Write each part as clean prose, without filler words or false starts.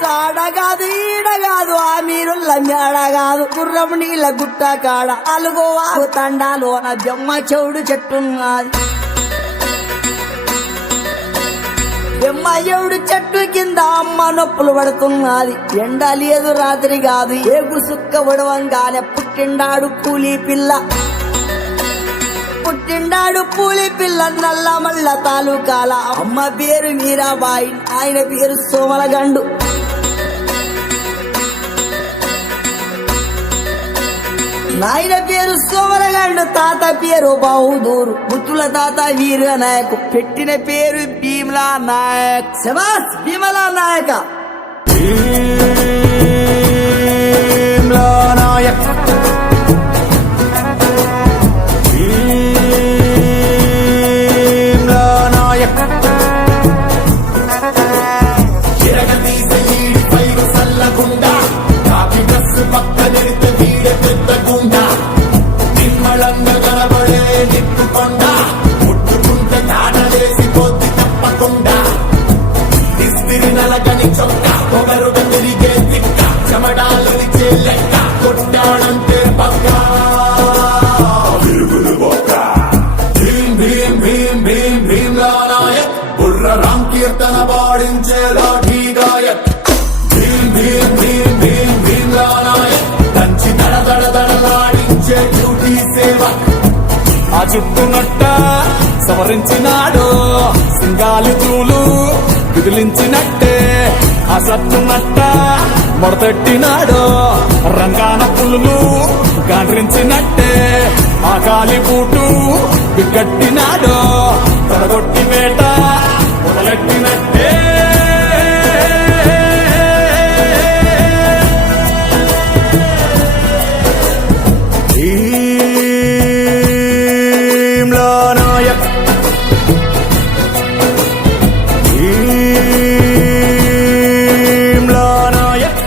చాడగాదు ఈడగాదు ఆ మీరుల్ల మేడగాదు గుర్రం నీళ్ళ గుట్ట కాడ అలుగోవా తండాలోన బెమ్మ చెవుడు చెట్టున్నది. బెమ్మ చెవుడు చెట్టు కింద అమ్మ నొప్పులు పడుతున్నది. ఎండ లేదు రాత్రి కాదు ఏగు సుక్క ఉడవంగానే పుట్టిండాడు కూలీ పిల్ల. పుట్టిండాడు పూలి పిల్ల నల్లమల్ల తాలూకాల. అమ్మ పేరు మీరాబాయి, ఆయన పేరు సోమలగండు. నాయన పేరు సోమలగండు, తాత పేరు బహదూరు, ముత్తుల తాత వీర నాయక్, పెట్టిన పేరు భీమలా నాయక్. శబాస్ భీమలా నాయక. కీర్తన పాడించే లాఠీ గాయక్. భీమ్ భీమ్ భీమ్ భీమ్ భీమ్లా నాయక్, దంచి దడ దడ దడలాడించే డ్యూటీ సేవ. ఆ చుట్టునట్ట సవరించినాడు, సింగాలి తూలు విదిలించినట్టే. ఆ సత్తునట్ట మొడతెట్టినాడు, రంగాన పులులు గాండ్రించినట్టే. ఆ కాలి బూటు బిగ్గట్టినాడు, తడగొట్టి వేట మొదలెట్టినట్టే. భీమ్లా నాయక్, భీమ్లా నాయక్.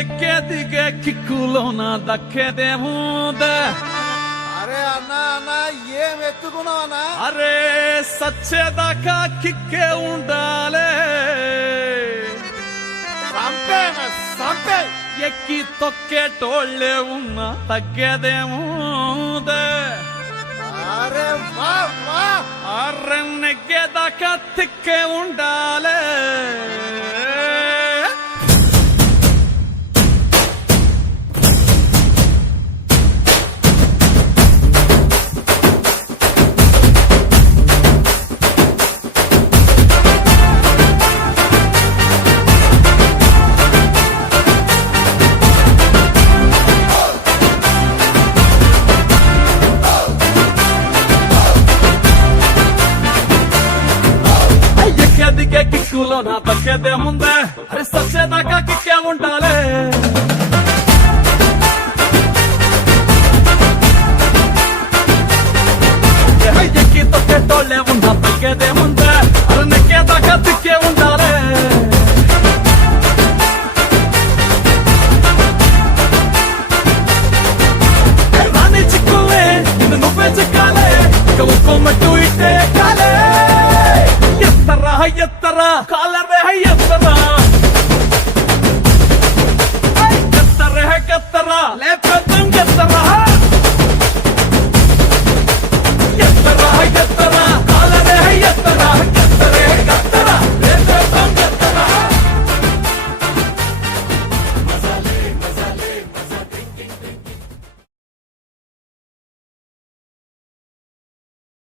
ఎక్కేదిగే కిక్కులోన దక్కేదేముందే. అరే అన్నా అన్నా ఏం ఎత్తుకున్నావన్నా? అరే సచ్చేదాకా కిక్కే ఉండాలే. సంపే ఎక్కి తొక్కేటోళ్ళే ఉన్నా తగ్గేదేముందే. అరే వా వా, అరే నెగ్గేదాకా తిక్కే ఉండాలే. ఎక్కేదిగే కిక్కులో నా తగ్గేదేముందే. అరే సచ్చేదాకా కిక్కే ఉండాలే. ఎక్కి తొక్కేటోళ్ళే ఉన్నా తగ్గేదేముందే. అరే నెక్కేదాకా తిక్కే ఉండాలే. రాని చిక్కులే నిన్ను నువ్వే చిక్కాలే. ఇక ఒక్కో మట్టు ఇట్టే కాలే. ఎత్తరా ఎత్త